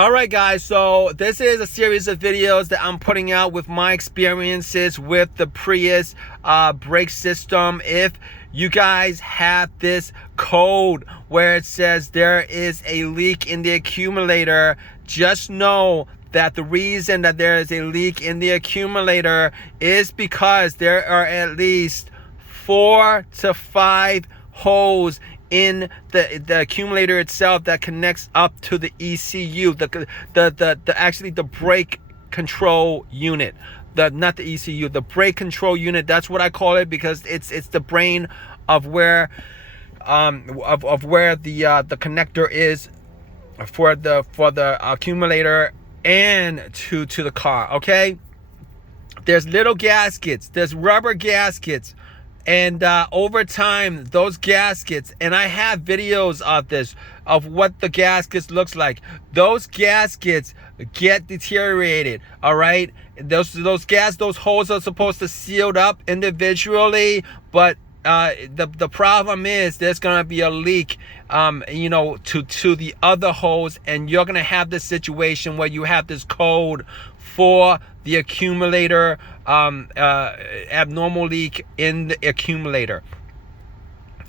All right, guys, so this is a series of videos that I'm putting out with my experiences with the Prius brake system. If you guys have this code where it says there is a leak in the accumulator, just know that the reason that there is a leak in the accumulator is because there are at least 4 to 5 holes in the accumulator itself that connects up to the ECU, actually the brake control unit, not the ECU, the brake control unit. That's what I call it, because it's the brain of where where the connector is for the accumulator and to the car. Okay, there's little gaskets, there's rubber gaskets, and over time those gaskets, and I have videos of this, of what the gaskets looks like, those gaskets get deteriorated. All right, those holes are supposed to sealed up individually, but the problem is there's gonna be a leak to the other holes, and you're gonna have this situation where you have this code for the accumulator, abnormal leak in the accumulator.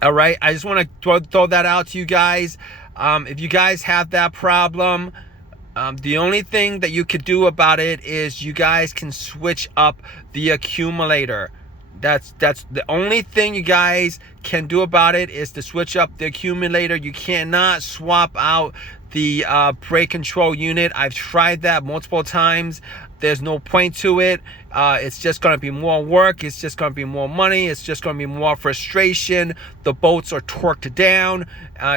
All right, I just want to throw that out to you guys. If you guys have that problem, the only thing that you could do about it is you guys can switch up the accumulator. That's the only thing you guys can do about it, is to switch up the accumulator. You cannot swap out the brake control unit. I've tried that multiple times. There's no point to it. It's just going to be more work. It's just going to be more money. It's just going to be more frustration. The bolts are torqued down.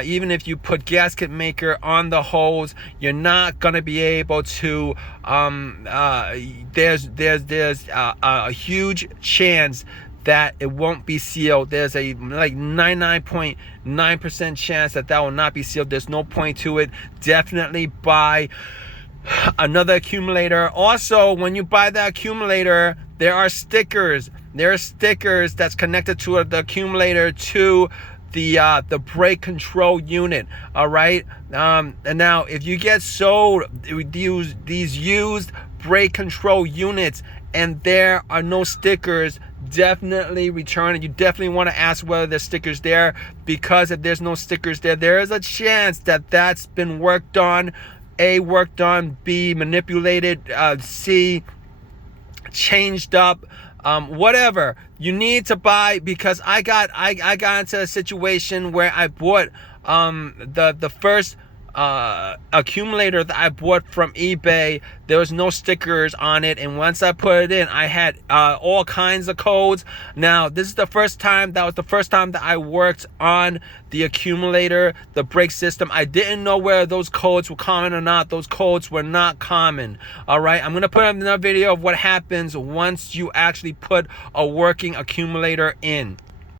Even if you put gasket maker on the holes, you're not going to be able to. There's a huge chance that it won't be sealed. There's a like 99.9% chance that will not be sealed. There's no point to it. Definitely buy another accumulator. Also, when you buy the accumulator, there are stickers. There are stickers that's connected to the accumulator to the brake control unit. All right, and now if you get sold these used brake control units and there are no stickers, definitely return it. You definitely want to ask whether there's stickers there, because if there's no stickers there, there is a chance that that's been worked on. A, worked on, B, manipulated, C, changed up, whatever. You need to buy, because I got into a situation where I bought the first accumulator that I bought from eBay. There was no stickers on it, and once I put it in, I had all kinds of codes. Now this is the first time that I worked on the accumulator, the brake system. I didn't know whether those codes were common or not. Those codes were not common. All right, I'm gonna put up another video of what happens once you actually put a working accumulator in.